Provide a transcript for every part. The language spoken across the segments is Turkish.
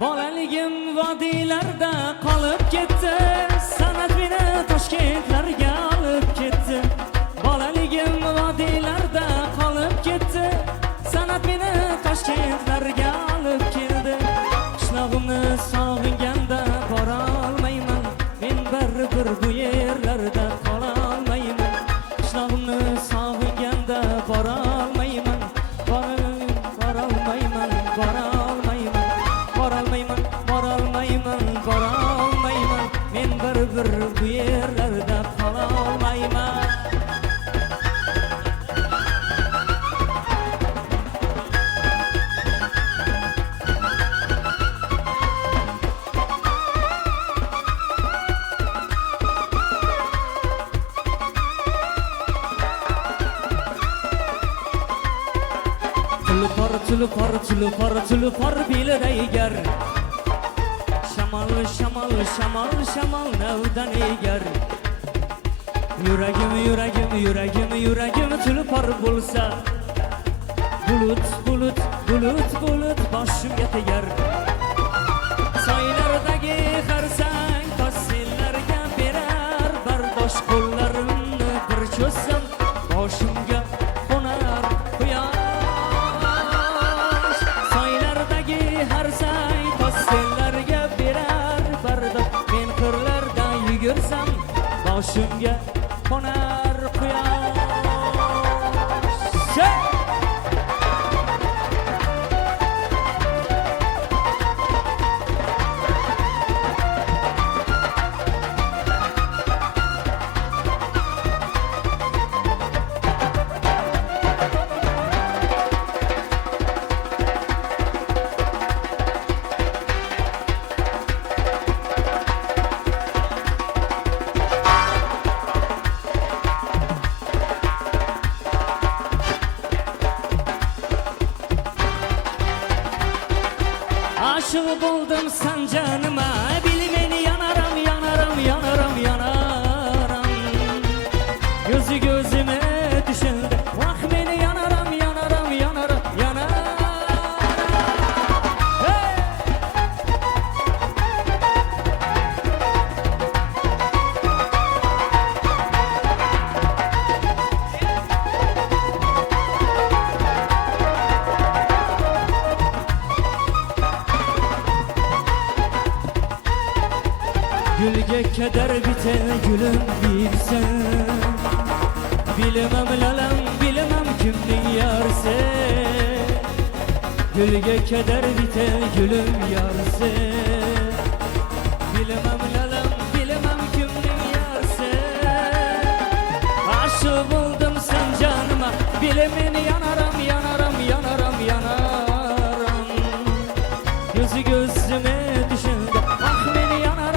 Bolaligim vodiylarda qolib ketdi, san'at meni Toshkentlarga olib ketdi. Bolaligim vodiylarda qolib ketdi, san'at meni Toshkentlarga olib keldi. Qishlog'imni sog'inganda bora olmayman, men baribir bu yerlarda qola olmayman. Qishlog'imni sog'inganda bora olmayman, bora olmayman, bora olmayman, men baribir bu yerlarda qola olmayman. Tulupar bilireyger, Şamal nevden eger. Yüreğim tulupar bulsa, Bulut başımga teger. Soylardagi xarsang toshlarga berar, bardosh qo'llarimni bir cho'zsam, boshimga qo'nar quyosh. Soylardagi xarsang toshlarga berar, bardosh men qirlarda yugursam, boshimga qo'nar quyosh. Aşık buldum sen canıma, bil beni yanaram. Gözü gözüme düşende, bak beni yanaram. Hey! Gülge keder biten gülüm bilsen, bilemem lalem, bilemem kimnin yarse. Gülge keder biten gülüm yarse, bilemem lalem, bilemem kimnin yarse. Aşık buldum sen canıma, bilemeni yanaram. Gözü gözüme düşünde, bak beni yanaram.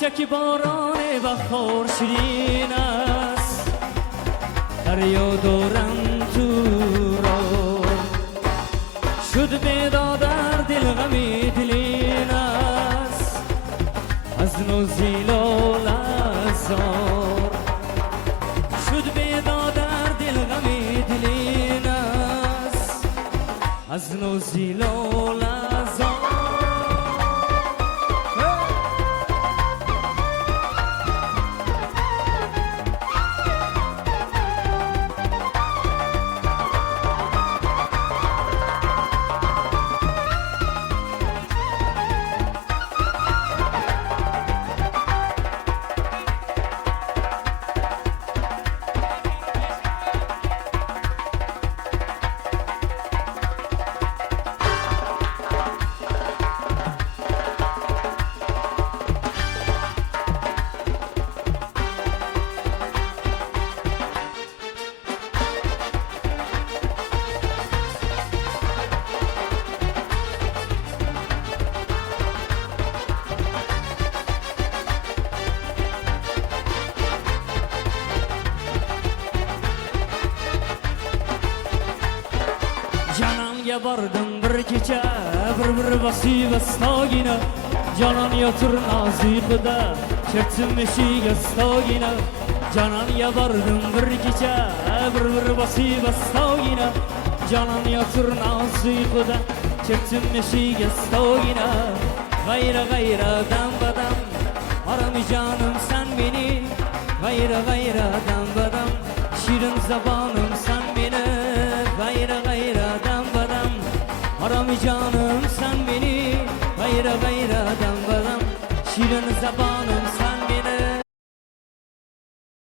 چکی باران بهار شیرین است، دریا دورم تو را شد پیدا در دل غمی دلین است. از نوزیلا لزار شد پیدا در دل غمی دلین است. از نوزیلا لزار Canan'ya vardım bir gece bir basıp stagina Canan yatır nazikıda çektim eşiğe stagina Canan'ya vardım bir gece bir basıp stagina Canan yatır nazikıda çektim eşiğe stagina Gayra gayra dam badam Arami canım sen beni Gayra gayra dam badam Şirin zabanım sen beni Gayra gayra dam badam Arami canım sen beni Gayra gayra dam badam Şirin zabanım sen beni